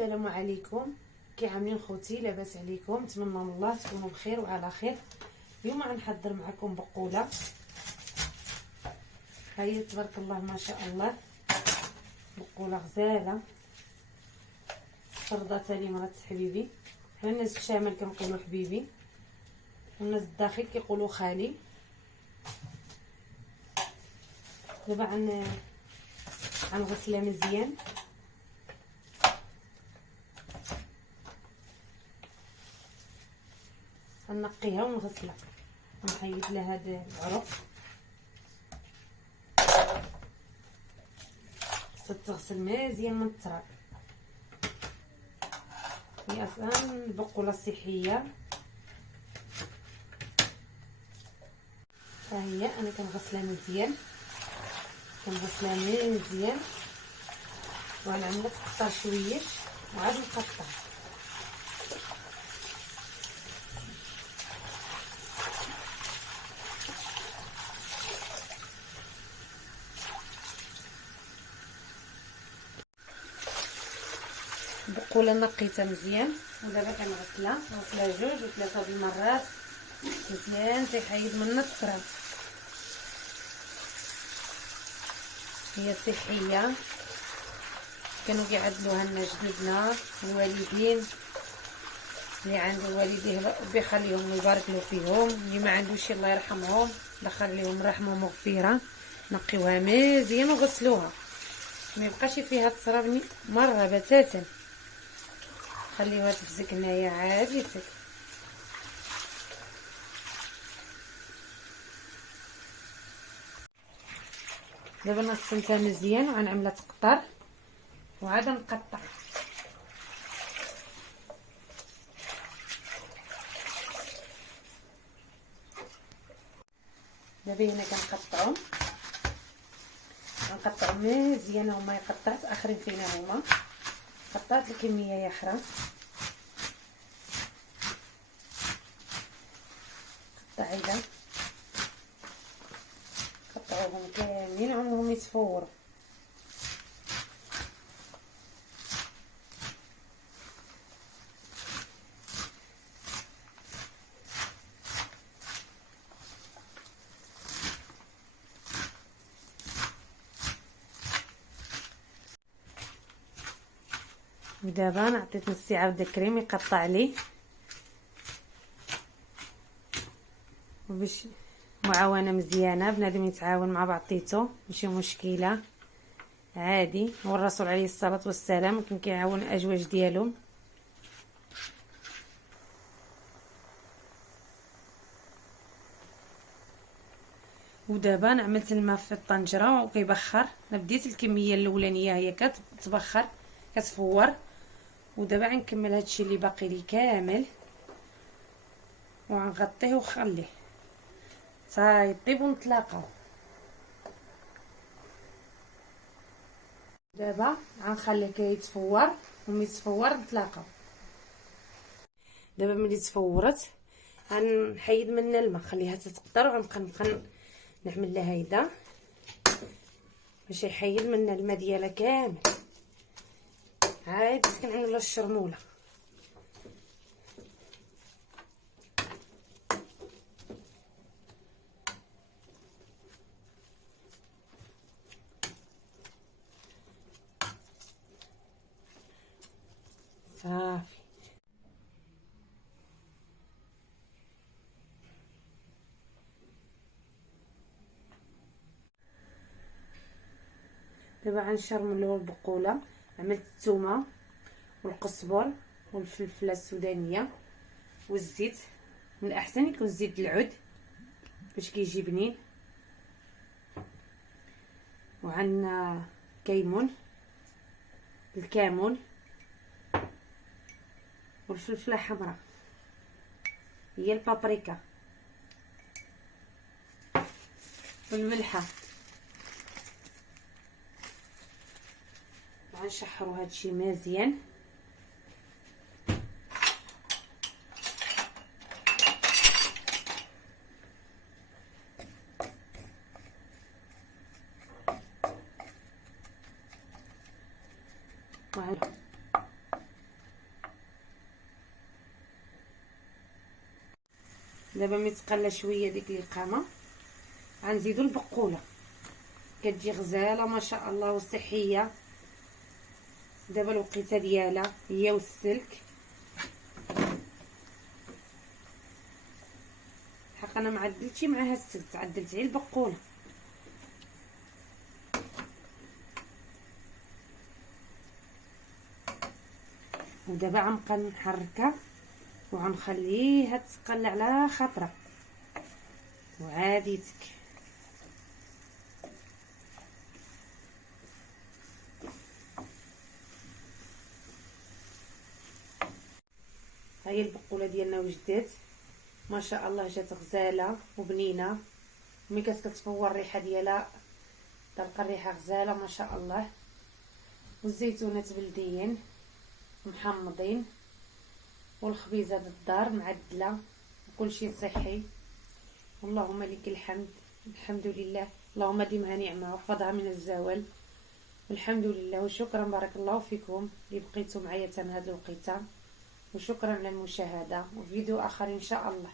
السلام عليكم. كي عاملين خوتي؟ لاباس عليكم؟ نتمنى من الله تكونوا بخير وعلى خير. اليوم غنحضر معكم بقوله. هاهي تبارك الله ما شاء الله، بقوله غزاله فرضه تاني مرات حبيبي. حنا الناس في الشمال كنقولوا حبيبي، والناس الداخل كيقولوا خالي. دابا غنغسلها مزيان. غنقيها ونغسلها، نحيد لها هاد العرق. خصها تغسل مزيان من التراب. هي اصلا البقوله صحيه. ها هي انا كنغسلها مزيان، وغنعملها تقطع شويش وعاد نقطع. البقوله نقيتها مزيان، ودابا كنغسلها جوج وثلاثه المرات مزيان تيحيد منها التراب. هي صحيه، كانوا كيعدلوها لنا جدودنا الوالدين. اللي عنده والديه ربي يخليهم ويبارك له فيهم، اللي ما عندوش الله يرحمهم دخل لهم رحمه ومغفره. نقيوها مزيان وغسلوها، ما يبقاش فيها التراب مره بتاتا. خليوها تفزك هنايا عادي تفك. دابا انا غسلتها مزيان وغنعملها تقطر وعاد نقطع. دابا هنا كنقطعو مزيان. هما يقطعت اخرين فينا، هما قطعت الكميه يا حرام. قطعوهم كاملين عمرهم يتفوروا. ودابا انا عطيت نص ساعه بدا كريم يقطع لي، وباش معاونه مزيانه بنادم يتعاون مع بعضيتو ماشي مشكله عادي. والرسول عليه الصلاه والسلام كان كيعاون الازواج ديالهم. ودابا انا عملت الماء في الطنجره وكيبخر. انا بديت الكميه الاولانيه هي كتبخر كتفور، ودابا غنكمل هادشي اللي باقي لي كامل وغنغطيه وخليه صاي يطيب ونتلاقاو. دابا غنخليه كيتفور، وملي يتفور نتلاقاو. دابا ملي تفورت غنحيد منها الماء، خليها تتقطر، وغنبقى نعمل لها هيدا باش يحيد منها الماء ديالها كامل. عاد كنعملوا لها الشرموله. صافي. دابا غنشرملو البقوله. عملت الثومه والقزبر والفلفله السودانيه والزيت. من الاحسن يكون زيت العود باش كيجي بنين. وعندنا الكمون والفلفله حمراء، هي البابريكا والملحه. غنشحروا هادشي مزيان. دابا ملي تقلى شويه ديك القامه غنزيدو البقوله، كتجي غزاله ما شاء الله وصحيه. دابا الوقيته ديالها هي والسلك، حق انا ما عدلتش معاها السلك، عدلت غير البقوله. ودابا غنبقى نحركها وغنخليها تقلى على خاطرها وعاديتك. ها هي البقوله ديالنا وجدات ما شاء الله، جات غزاله وبنينه. ملي كتفور الريحه ديالها تلقى الريحه غزاله ما شاء الله. والزيتونات بلديين محمضين، والخبيزات الدار معدله، وكلشي صحي. اللهم لك الحمد، الحمد لله. اللهم ديمها نعمه واحفظها من الزوال. الحمد لله وشكرا. بارك الله فيكم اللي بقيتوا معايا حتى هاد الوقيته، وشكرا على المشاهده. وفيديو اخر ان شاء الله.